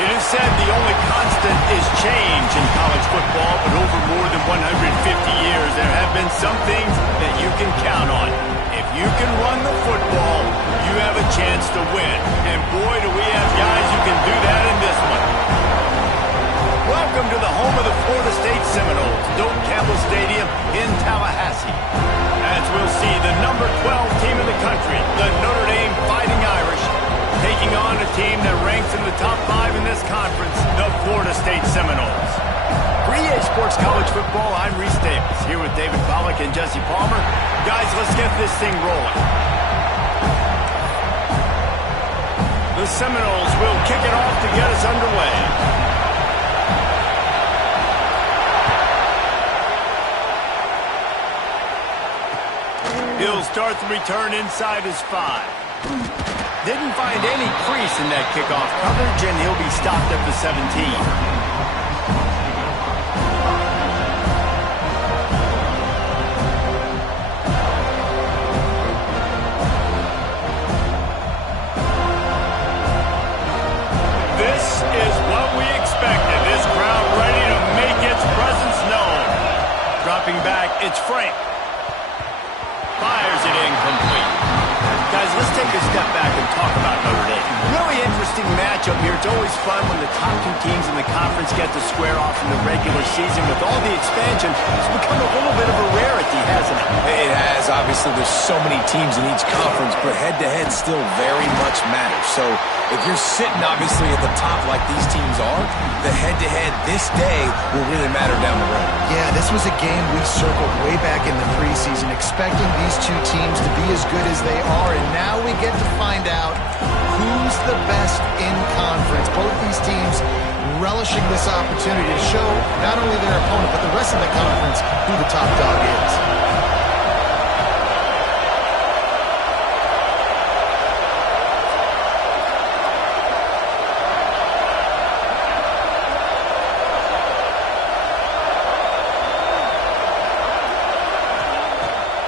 It is said the only constant is change in college football, but over more than 150 years, there have been some things that you can count on. If you can run the football, you have a chance to win. And boy, do we have guys who can do that in this one. Welcome to the home of the Florida State Seminoles, Doak Campbell Stadium in Tallahassee. As we'll see, the number 12 team in the country, the Notre Dame Fighting Irish, taking on a team that ranks in the top 5 in this conference, the Florida State Seminoles. For EA Sports College Football, I'm Reese Davis, here with David Pollack and Jesse Palmer. Guys, let's get this thing rolling. The Seminoles will kick it off to get us underway. He'll start the return inside his 5. Didn't find any crease in that kickoff coverage, and he'll be stopped at the 17. This is what we expected. This crowd ready to make its presence known. Dropping back, it's Frank. Fires it incomplete. Guys, let's take a step back and talk about Notre Dame. Really interesting matchup here. It's always fun when the top 2 teams in the conference get to square off in the regular season. With all the expansion, it's become a little bit of a rarity, hasn't it? It has. Obviously, there's so many teams in each conference, but head-to-head still very much matters. So if you're sitting, obviously, at the top like these teams are, the head-to-head this day will really matter down the road. Yeah, this was a game we circled way back in the preseason, expecting these 2 teams to be as good as they are, and now we get to find out who's the best in conference. Both these teams relishing this opportunity to show not only their opponent, but the rest of the conference who the top dog is.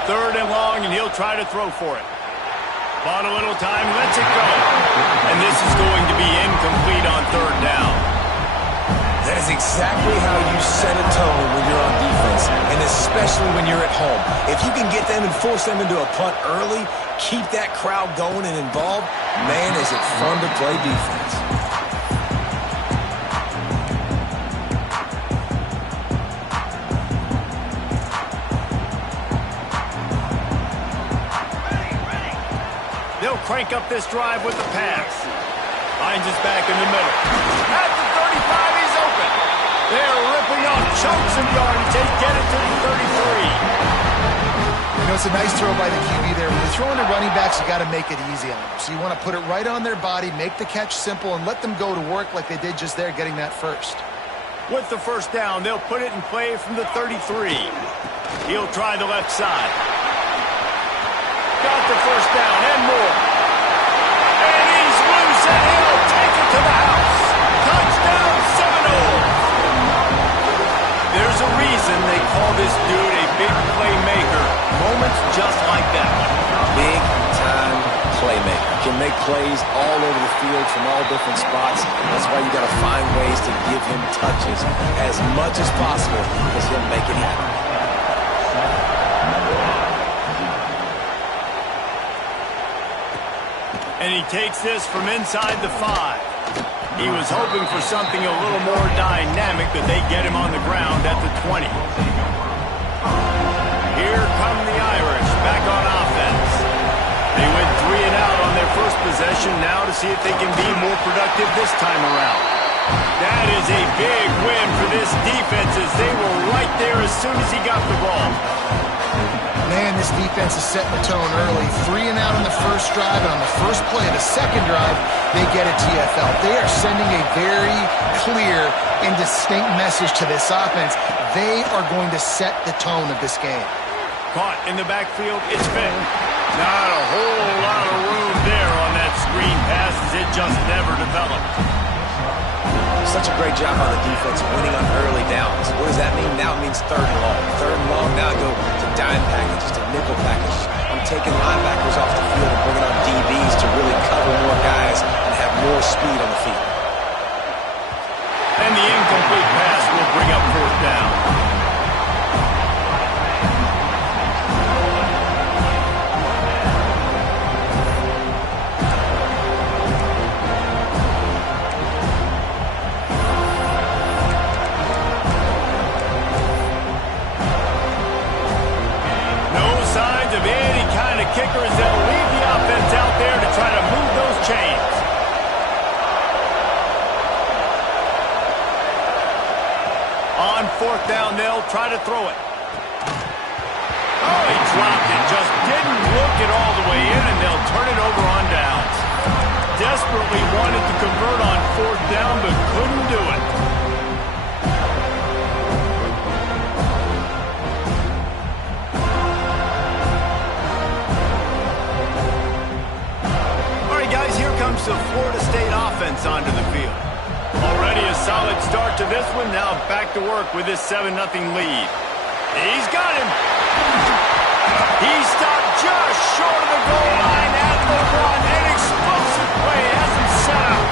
Third and long, and he'll try to throw for it. Bought a little time, lets it go. And this is going to be incomplete on 3rd down. That is exactly how you set a tone when you're on defense, and especially when you're at home. If you can get them and force them into a punt early, keep that crowd going and involved, man, is it fun to play defense. They'll crank up this drive with the pass. Finds his back in the middle. At the 35, he's open. They're ripping off chunks of yardage. They get it to the 33. You know, it's a nice throw by the QB there. When you're throwing to running backs, you got to make it easy on them. So you want to put it right on their body, make the catch simple, and let them go to work like they did just there, getting that first. With the first down, they'll put it in play from the 33. He'll try the left side. Got the first down and more. And he's loose, and he'll take it to the house. Touchdown, Seminoles. There's a reason they call this dude a big playmaker. Moments just like that one. Big-time playmaker. Can make plays all over the field from all different spots. That's why you got to find ways to give him touches as much as possible, because he'll make it happen. And he takes this from inside the 5. He was hoping for something a little more dynamic, but they get him on the ground at the 20. Here come the Irish back on offense. They went 3 and out on their first possession, now to see if they can be more productive this time around. That is a big win for this defense, as they were right there as soon as he got the ball. Man, this defense is setting the tone early. 3 and out on the first drive, and on the first play of the second drive, they get a TFL. They are sending a very clear and distinct message to this offense. They are going to set the tone of this game. Caught in the backfield, it's Finn. Not a whole lot of room there on that screen pass, as it just never developed. Such a great job on the defense winning on early downs. What does that mean? Now it means 3rd and long. 3rd and long, now I go to dime packages, to nickel packages. I'm taking linebackers off the field and bringing on DBs to really cover more guys and have more speed on the field. fourth down, they'll try to throw it. Oh, he dropped it. Just didn't look it all the way in, and they'll turn it over on downs. Desperately wanted to convert on fourth down, but couldn't do it. All right, guys, here comes the Florida State offense onto the field. Already a solid start to this one. Now back to work with this 7-0 lead. He's got him. He stopped just short of the goal line at the run. An explosive play has him set up.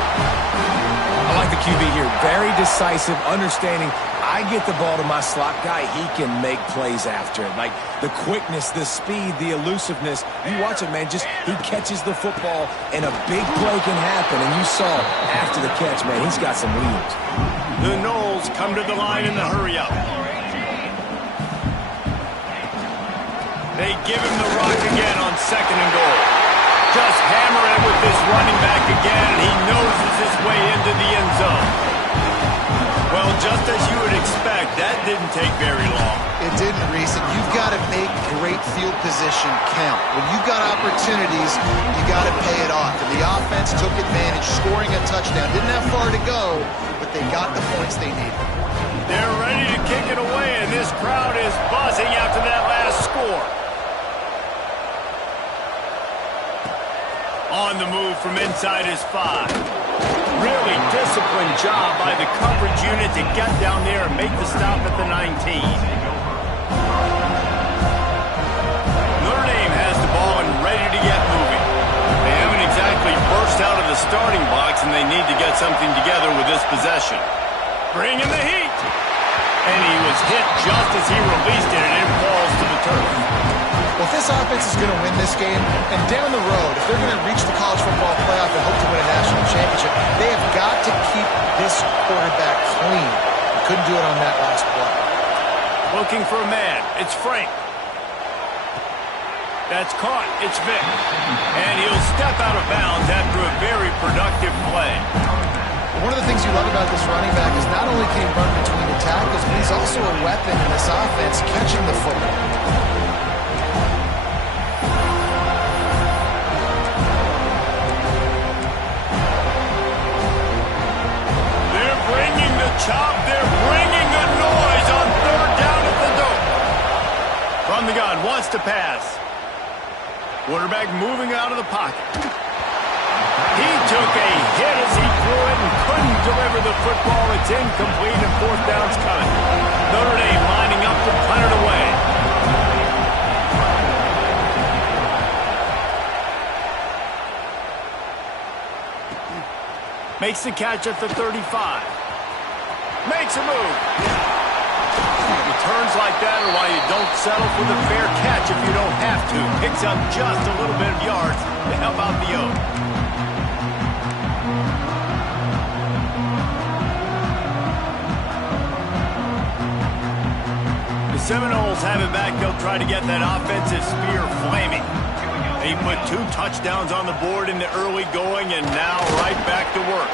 I like the QB here. Very decisive, understanding. I get the ball to my slot guy, he can make plays after it. Like the quickness, the speed, the elusiveness. You watch it, man. Just he catches the football, and a big play can happen. And you saw after the catch, man, he's got some wheels. The Knowles come to the line in the hurry-up. They give him the rock again on 2nd and goal. Just hammer it with this running back again, and he noses his way into the end zone. Well, just as you would expect, that didn't take very long. It didn't, Reese, and you've got to make great field position count. When you've got opportunities, you got to pay it off. And the offense took advantage, scoring a touchdown. Didn't have far to go, but they got the points they needed. They're ready to kick it away, and this crowd is buzzing after that last score. On the move from inside his 5. Really disciplined job by the coverage unit to get down there and make the stop at the 19. Notre Dame has the ball and ready to get moving. They haven't exactly burst out of the starting box, and they need to get something together with this possession. Bringing the heat. And he was hit just as he released it, and it falls to the turf. Well, if this offense is going to win this game, and down the road, if they're going to reach the college football playoff and hope to win a national championship, they have got to keep this quarterback clean. He couldn't do it on that last play. Looking for a man. It's Frank. That's caught. It's Vic. And he'll step out of bounds after a very productive play. One of the things you love about this running back is not only can he run between the tackles, but he's also a weapon in this offense catching the football. Chop, they're bringing the noise on 3rd down at the dope. From the gun, wants to pass. Quarterback moving out of the pocket. He took a hit as he threw it and couldn't deliver the football. It's incomplete and 4th down's coming. Notre Dame lining up to punt it away. Makes the catch at the 35. Makes a move. Returns like that are why you don't settle for the fair catch if you don't have to. Picks up just a little bit of yards to help out the O. The Seminoles have it back. They'll try to get that offensive spear flaming. They put 2 touchdowns on the board in the early going, and now right back to work.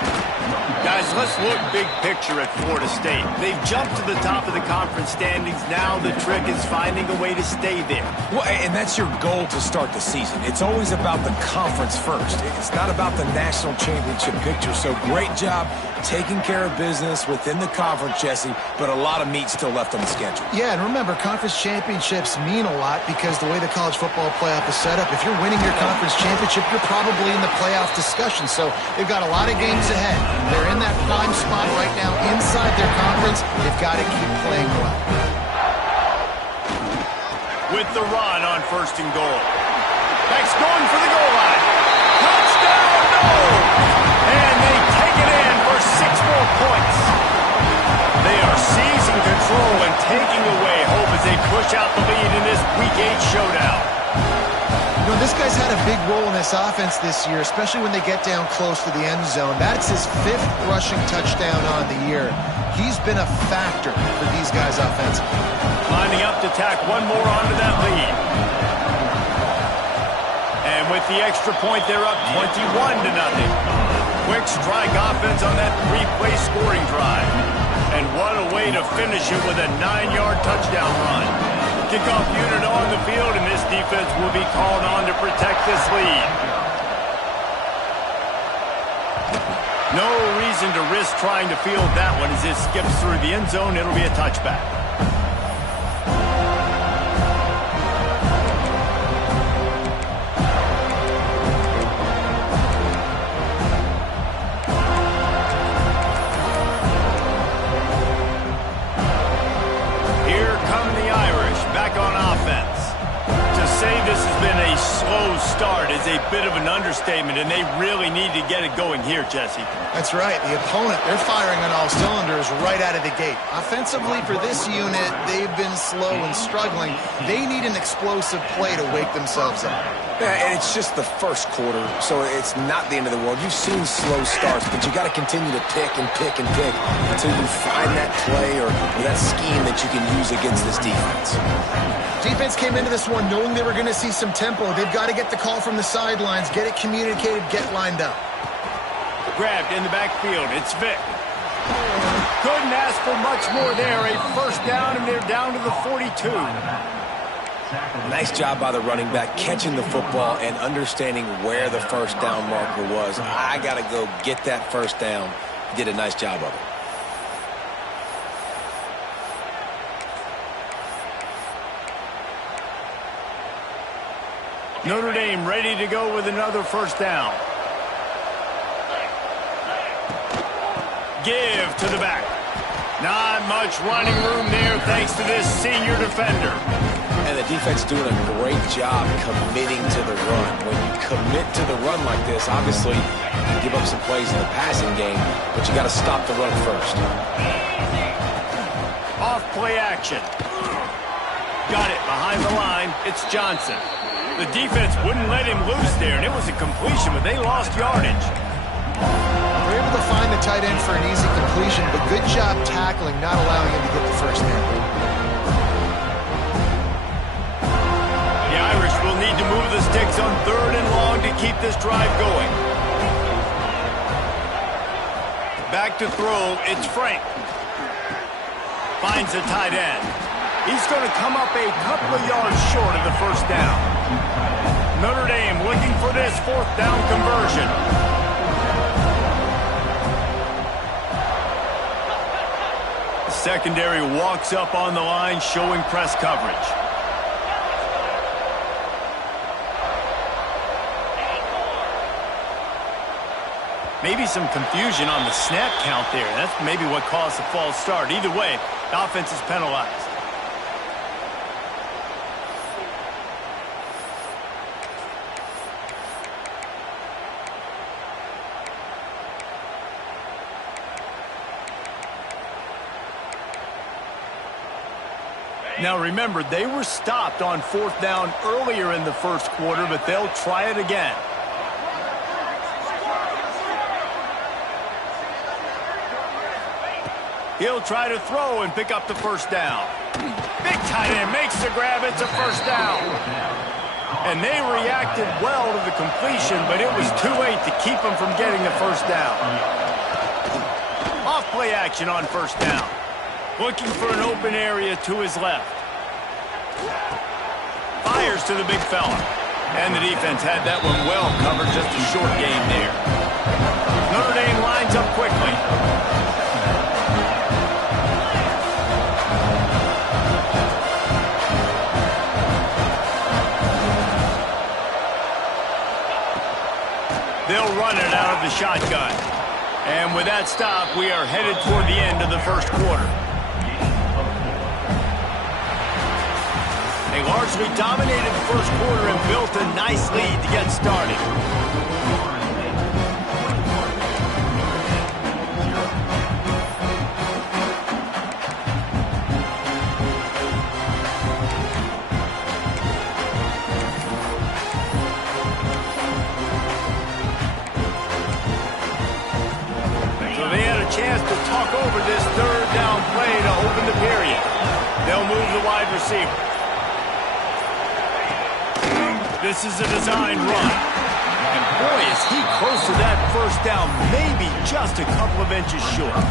Guys, let's look big picture at Florida State. They've jumped to the top of the conference standings. Now the trick is finding a way to stay there. Well, and that's your goal to start the season. It's always about the conference first. It's not about the national championship picture. So great job taking care of business within the conference, Jesse, but a lot of meat still left on the schedule. Yeah, and remember, conference championships mean a lot because the way the college football playoff is set up, if you're winning your conference championship, you're probably in the playoff discussion. So they've got a lot of games ahead. They're in that prime spot right now inside their conference. They've got to keep playing well. With the run on 1st and goal. Beck's going for the goal line. Touchdown, no! And they take it in for 6 more points. They are seizing control and taking away hope as they push out the lead in this Week 8 showdown. You know, this guy's had a big role in this offense this year, especially when they get down close to the end zone. That's his 5th rushing touchdown on the year. He's been a factor for these guys offensively. Lining up to tack one more onto that lead. And with the extra point, they're up 21-0. Quick strike offense on that 3-play scoring drive. And what a way to finish it with a 9-yard touchdown run. Kickoff unit on the field, and this defense will be called on to protect this lead. No reason to risk trying to field that one as it skips through the end zone. It'll be a touchback. This has been a slow start is a bit of an understatement, and they really need to get it going here, Jesse. That's right. The opponent, they're firing on all cylinders right out of the gate. Offensively, for this unit, they've been slow and struggling. They need an explosive play to wake themselves up. Yeah, and it's just the first quarter, so it's not the end of the world. You've seen slow starts, but you got to continue to pick and pick and pick until you find that play or that scheme that you can use against this defense. Defense came into this one knowing they were going to see some tempo. They've got to get the call from the sidelines, get it communicated, get lined up. Grabbed in the backfield. It's Vick. Couldn't ask for much more there. A first down, and they're down to the 42. Nice job by the running back, catching the football and understanding where the first down marker was. I got to go get that first down. He did a nice job of it. Notre Dame ready to go with another first down. Give to the back. Not much running room there thanks to this senior defender. And the defense doing a great job committing to the run. When you commit to the run like this, obviously you give up some plays in the passing game, but you got to stop the run first. Off play action. Got it behind the line. It's Johnson. The defense wouldn't let him loose there, and it was a completion, but they lost yardage. They're able to find the tight end for an easy completion, but good job tackling, not allowing him to get the first down. The Irish will need to move the sticks on 3rd and long to keep this drive going. Back to throw, it's Frank. Finds the tight end. He's going to come up a couple of yards short of the first down. Notre Dame looking for this 4th down conversion. The secondary walks up on the line, showing press coverage. Maybe some confusion on the snap count there. That's maybe what caused the false start. Either way, the offense is penalized. Now remember, they were stopped on 4th down earlier in the first quarter, but they'll try it again. He'll try to throw and pick up the first down. Big tight end makes the grab. It's a first down. And they reacted well to the completion, but it was too late to keep them from getting the first down. Off play action on first down. Looking for an open area to his left. Fires to the big fella. And the defense had that one well covered. Just a short gain there. Notre Dame lines up quickly. They'll run it out of the shotgun. And with that stop, we are headed toward the end of the first quarter. They largely dominated the first quarter and built a nice lead to get started. So they had a chance to talk over this 3rd down play to open the period. They'll move the wide receiver. This is a designed run. And boy, is he close to that first down, maybe just a couple of inches short.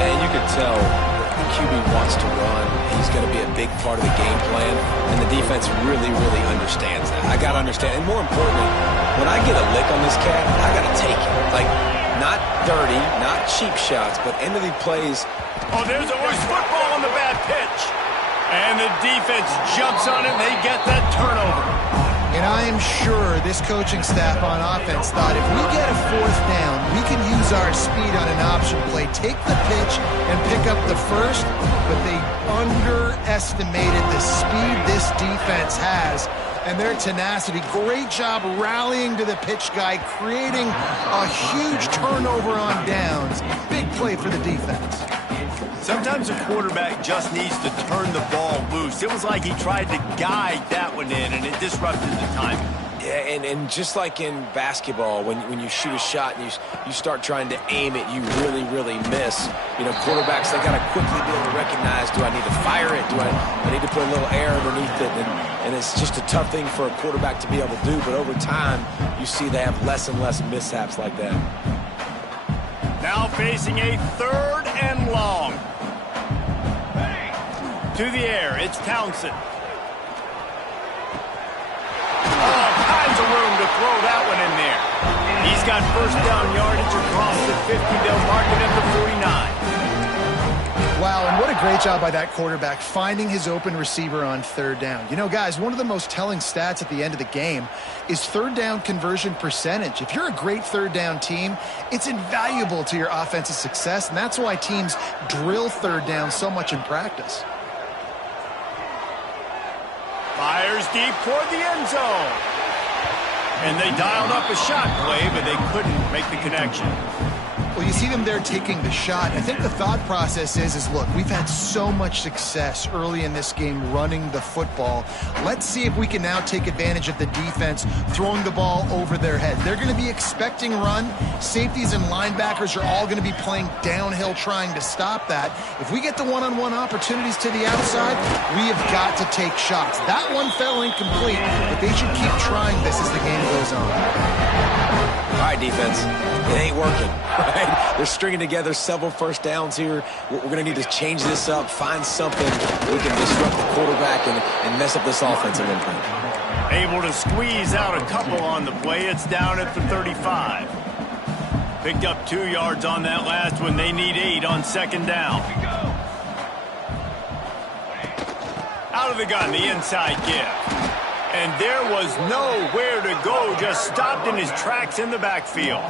And you could tell the QB wants to run. He's going to be a big part of the game plan, and the defense really, really understands that. I got to understand, and more importantly, when I get a lick on this cat, I got to take it. Like, not dirty, not cheap shots, but into the plays. Oh, there's a loose football on the bad pitch. And the defense jumps on it, and they get that turnover. And I am sure this coaching staff on offense thought if we get a fourth down, we can use our speed on an option play, take the pitch, and pick up the first. But they underestimated the speed this defense has and their tenacity. Great job rallying to the pitch guy, creating a huge turnover on downs. Big play for the defense. Sometimes a quarterback just needs to turn the ball loose. It was like he tried to guide that one in, and it disrupted the timing. Yeah, and just like in basketball, when you shoot a shot and you start trying to aim it, you really, really miss. You know, quarterbacks, they got to quickly be able to recognize, do I need to fire it? Do I need to put a little air underneath it? And it's just a tough thing for a quarterback to be able to do, but over time, you see they have less and less mishaps like that. Now facing a 3rd and long. To the air, it's Townsend. All kinds of room to throw that one in there. He's got first down yardage across the 50. They'll mark it at the 49. Wow, and what a great job by that quarterback finding his open receiver on 3rd down. You know, guys, one of the most telling stats at the end of the game is 3rd down conversion percentage. If you're a great 3rd down team, it's invaluable to your offensive success, and that's why teams drill 3rd down so much in practice. Fires deep toward the end zone. And they dialed up a shot play, but they couldn't make the connection. Well, you see them there taking the shot. I think the thought process is look, we've had so much success early in this game running the football. Let's see if we can now take advantage of the defense throwing the ball over their head. They're going to be expecting run. Safeties and linebackers are all going to be playing downhill trying to stop that. If we get the one-on-one opportunities to the outside, we have got to take shots. That one fell incomplete, but they should keep trying this as the game goes on. All right, defense, it ain't working, right? They're stringing together several first downs here. We're going to need to change this up, find something we can disrupt the quarterback and mess up this offense a little bit. Able to squeeze out a couple on the play. It's down at the 35. Picked up 2 yards on that last one. They need 8 on 2nd down. Out of the gun, the inside give. And there was nowhere to go, just stopped in his tracks in the backfield.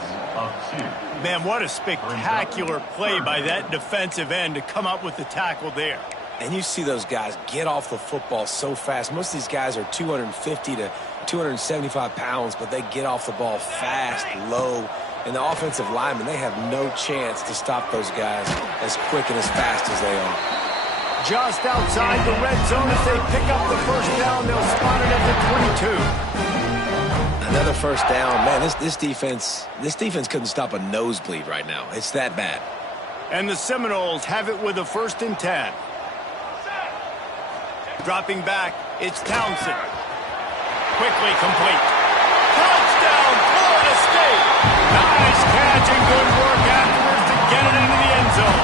Man, what a spectacular play by that defensive end to come up with the tackle there. And you see those guys get off the football so fast. Most of these guys are 250 to 275 pounds, but they get off the ball fast, low. And the offensive linemen, they have no chance to stop those guys as quick and as fast as they are. Just outside the red zone. If they pick up the first down, they'll spot it at the 22. Another first down. Man, this defense couldn't stop a nosebleed right now. It's that bad. And the Seminoles have it with a 1st and 10. Dropping back, it's Townsend. Quickly complete. Touchdown, Florida State. Nice catch and good work afterwards to get it into the end zone.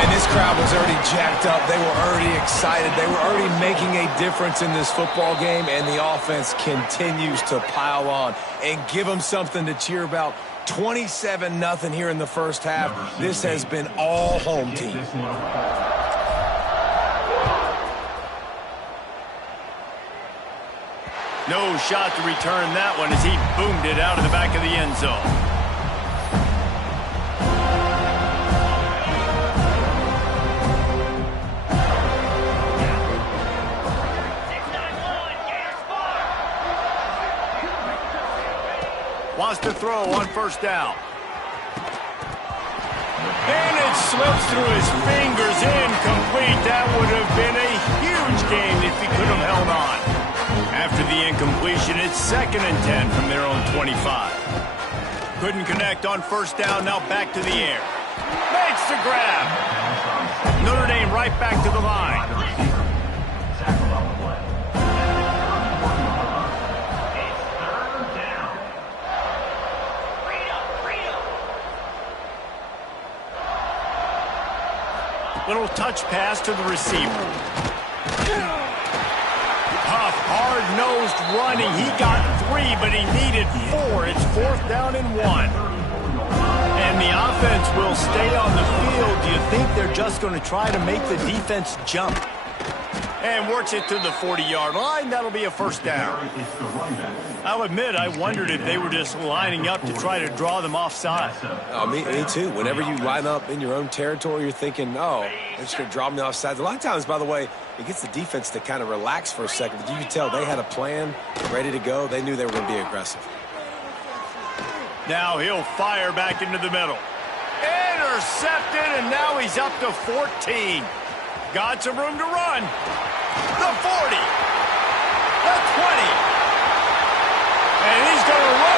And this crowd was already jacked up. They were already excited. They were already making a difference in this football game, and the offense continues to pile on and give them something to cheer about. 27-0 here in the first half. This has been all home team. No shot to return that one as he boomed it out of the back of the end zone. Wants to throw on 1st down. And it slips through his fingers, incomplete. That would have been a huge gain if he could have held on. After the incompletion, it's 2nd and 10 from their own 25. Couldn't connect on 1st down, now back to the air. Makes the grab. Notre Dame right back to the line. Little touch pass to the receiver. Tough, hard-nosed running. He got 3, but he needed 4. It's 4th down and 1. And the offense will stay on the field. Do you think they're just going to try to make the defense jump? And works it to the 40-yard line. That'll be a 1st down. I'll admit, I wondered if they were just lining up to try to draw them offside. Oh, me too. Whenever you line up in your own territory, you're thinking, oh, they're just going to draw me offside. A lot of times, by the way, it gets the defense to kind of relax for a second. But you can tell they had a plan ready to go. They knew they were going to be aggressive. Now he'll fire back into the middle. Intercepted, and now he's up to 14. Got some room to run. The 40. The 20. And he's going to run